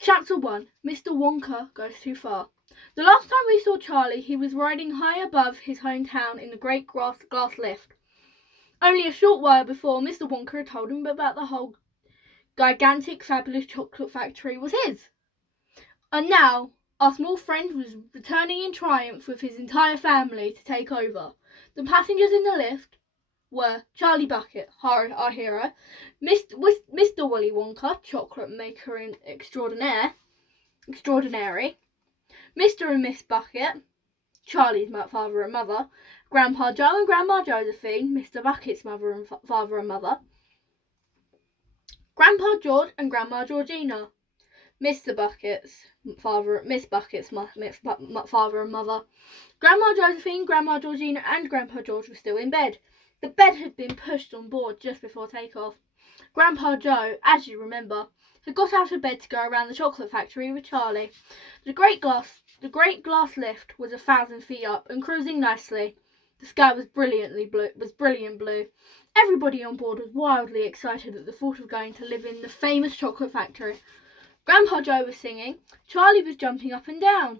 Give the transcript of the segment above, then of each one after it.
Chapter 1. Mr. Wonka Goes Too Far. The last time we saw Charlie, he was riding high above his hometown in the great glass lift. Only a short while before, Mr. Wonka had told him about the whole gigantic, fabulous chocolate factory was his. And now, our small friend was returning in triumph with his entire family to take over. The passengers in the lift were Charlie Bucket, our hero, Mr. Willy Wonka, chocolate maker extraordinary, Mr. and Miss Bucket, Charlie's father and mother, Grandpa Joe and Grandma Josephine, Mr. Bucket's father and mother, Grandpa George and Grandma Georgina, Mr. Bucket's father, Miss Bucket's father and mother, Grandma Josephine, Grandma Georgina and Grandpa George were still in bed. The bed had been pushed on board just before takeoff. Grandpa Joe, as you remember, had got out of bed to go around the chocolate factory with Charlie. The great glass lift was 1,000 feet up and cruising nicely. The sky was brilliant blue. Everybody on board was wildly excited at the thought of going to live in the famous chocolate factory. Grandpa Joe was singing. Charlie was jumping up and down.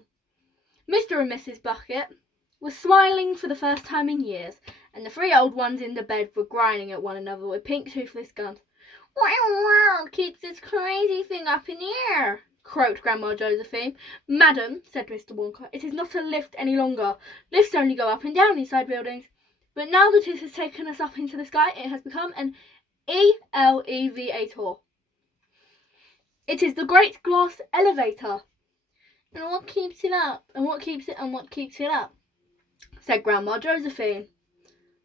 Mr. and Mrs. Bucket were smiling for the first time in years, and the three old ones in the bed were grinding at one another with pink toothless guns. "What in the world keeps this crazy thing up in the air?" croaked Grandma Josephine. "Madam," said Mr. Wonka, "it is not a lift any longer. Lifts only go up and down inside buildings. But now that it has taken us up into the sky, it has become an elevator. It is the great glass elevator." "And what keeps it up? And what keeps it up?" said Grandma Josephine.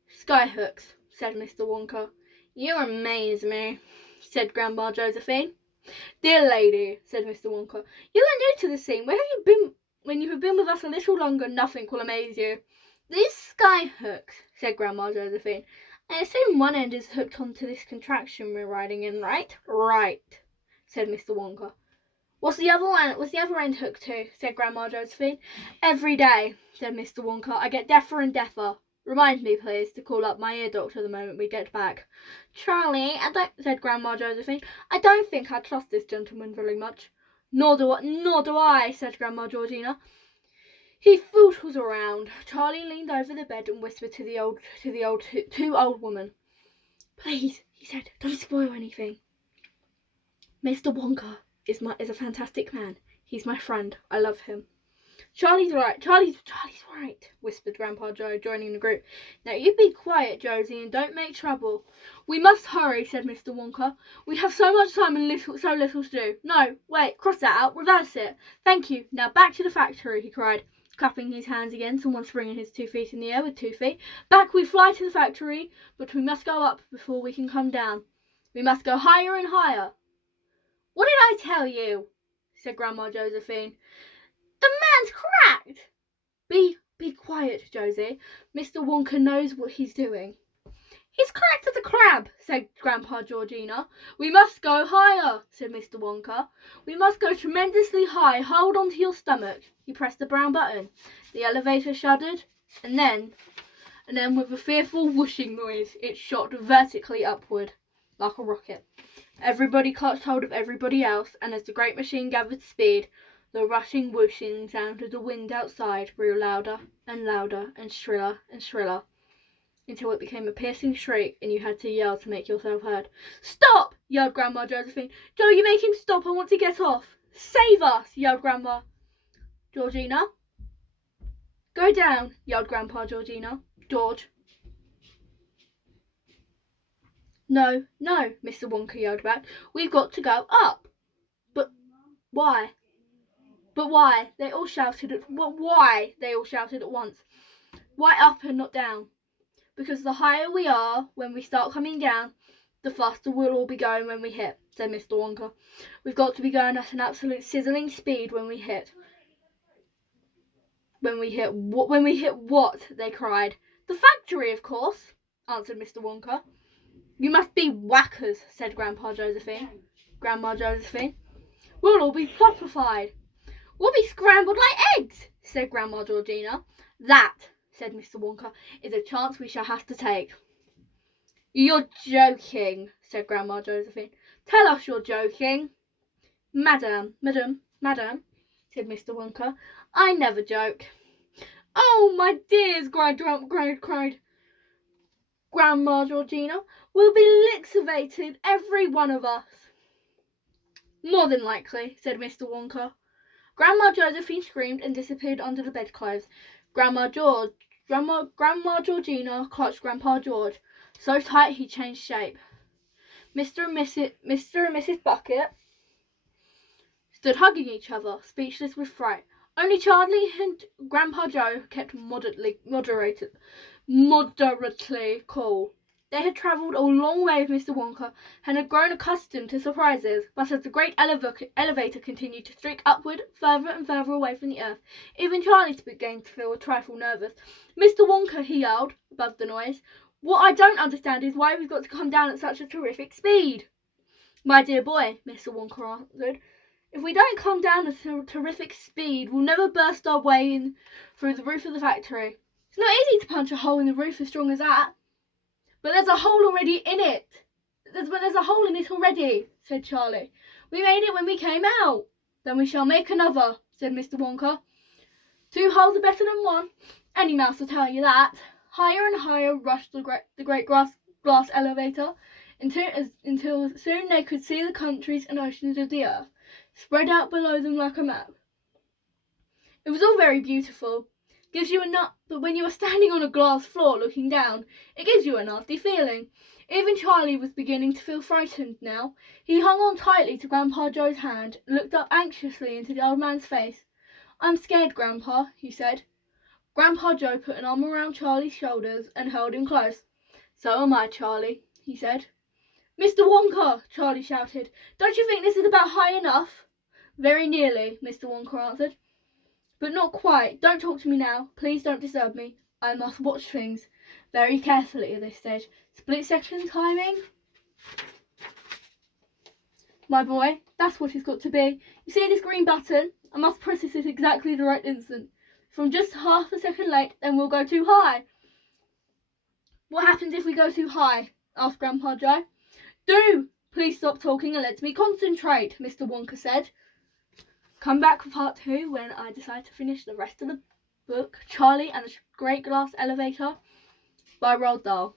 "Skyhooks," said Mr. Wonka. "You amaze me," said Grandma Josephine. "Dear lady," said Mr. Wonka, "you are new to the scene. Where have you been? When you have been with us a little longer, nothing will amaze you." "These skyhooks," said Grandma Josephine. "I assume one end is hooked onto this contraption we're riding in, right?" "Right," said Mr. Wonka. What's the other end hooked to?" said Grandma Josephine. "Every day," said Mr. Wonka, "I get deafer and deafer. Remind me, please, to call up my ear doctor the moment we get back." "Charlie," said Grandma Josephine, "I don't think I trust this gentleman very much." Nor do I," said Grandma Georgina. He footles around. Charlie leaned over the bed and whispered to the two old women. "Please," he said, "don't spoil anything. Mr. Wonka is a fantastic man. He's my friend. I love him." "Charlie's right. Charlie's right," whispered Grandpa Joe, joining the group. "Now you be quiet, Josie, and don't make trouble." "We must hurry," said Mr. Wonka. "We have so much time and so little to do." "No, wait, cross that out, reverse it. Thank you. Now back to the factory," he cried, clapping his hands again, someone springing his 2 feet in the air with 2 feet. "Back we fly to the factory, but we must go up before we can come down. We must go higher and higher." "What did I tell you?" said Grandma Josephine. "The man's cracked." Be quiet, Josie. Mr. Wonka knows what he's doing." "He's cracked as a crab," said Grandpa Georgina. "We must go higher," said Mr. Wonka. "We must go tremendously high. Hold on to your stomach." He pressed the brown button. The elevator shuddered, and then with a fearful whooshing noise, it shot vertically upward like a rocket. Everybody clutched hold of everybody else, and as the great machine gathered speed, the rushing whooshing sound of the wind outside grew louder and louder and shriller, until it became a piercing shriek, and you had to yell to make yourself heard. "Stop!" yelled Grandma Josephine. "Joe, you make him stop. I want to get off." "Save us!" yelled Grandma Georgina. "Go down!" yelled Grandpa Georgina. "George." No, Mr. Wonka yelled back. "We've got to go up." But why? They all shouted at once. "Why up and not down?" "Because the higher we are when we start coming down, the faster we'll all be going when we hit," said Mr. Wonka. "We've got to be going at an absolute sizzling speed when we hit." When we hit what?" they cried. "The factory, of course," answered Mr. Wonka. "You must be whackers," said Grandma Josephine. "We'll all be ploppified." "We'll be scrambled like eggs," said Grandma Georgina. "That," said Mr. Wonka, "is a chance we shall have to take." "You're joking," said Grandma Josephine. "Tell us you're joking." Madam, said Mr. Wonka, I never joke. Oh, my dears, cried Grandma Georgina, we'll be lixivated, every one of us. More than likely, said Mr. Wonka. Grandma Josephine screamed and disappeared under the bedclothes. Grandma Georgina clutched Grandpa George so tight he changed shape. Mr. and Mrs. Bucket stood hugging each other, speechless with fright. Only Charlie and Grandpa Joe kept moderately cool. They had travelled a long way with Mr. Wonka and had grown accustomed to surprises, but as the great elevator continued to streak upward, further and further away from the earth, even Charlie began to feel a trifle nervous. Mr. Wonka, he yelled above the noise, what I don't understand is why we've got to come down at such a terrific speed. My dear boy, Mr. Wonka answered, if we don't come down at a terrific speed, we'll never burst our way in through the roof of the factory. It's not easy to punch a hole in the roof as strong as that. But there's a hole already in it. There's a hole in it already, said Charlie. We made it when we came out. Then we shall make another, said Mr. Wonka. 2 holes are better than 1. Any mouse will tell you that. Higher and higher rushed the great glass elevator until soon they could see the countries and oceans of the earth, spread out below them like a map. It was all very beautiful. Gives you a nut, but when you are standing on a glass floor looking down, it gives you a nasty feeling. Even Charlie was beginning to feel frightened now. He hung on tightly to Grandpa Joe's hand and looked up anxiously into the old man's face. I'm scared, Grandpa, he said. Grandpa Joe put an arm around Charlie's shoulders and held him close. So am I, Charlie, he said. Mr. Wonka, Charlie shouted, don't you think this is about high enough? Very nearly, Mr. Wonka answered. But not quite. Don't talk to me now. Please don't disturb me. I must watch things very carefully at this stage. Split-second timing. My boy, that's what it's got to be. You see this green button? I must press it at exactly the right instant. From just half a second late, then we'll go too high. What happens if we go too high? Asked Grandpa Joe. Do! Please stop talking and let me concentrate, Mr. Wonka said. Come back for part 2 when I decide to finish the rest of the book, Charlie and the Great Glass Elevator by Roald Dahl.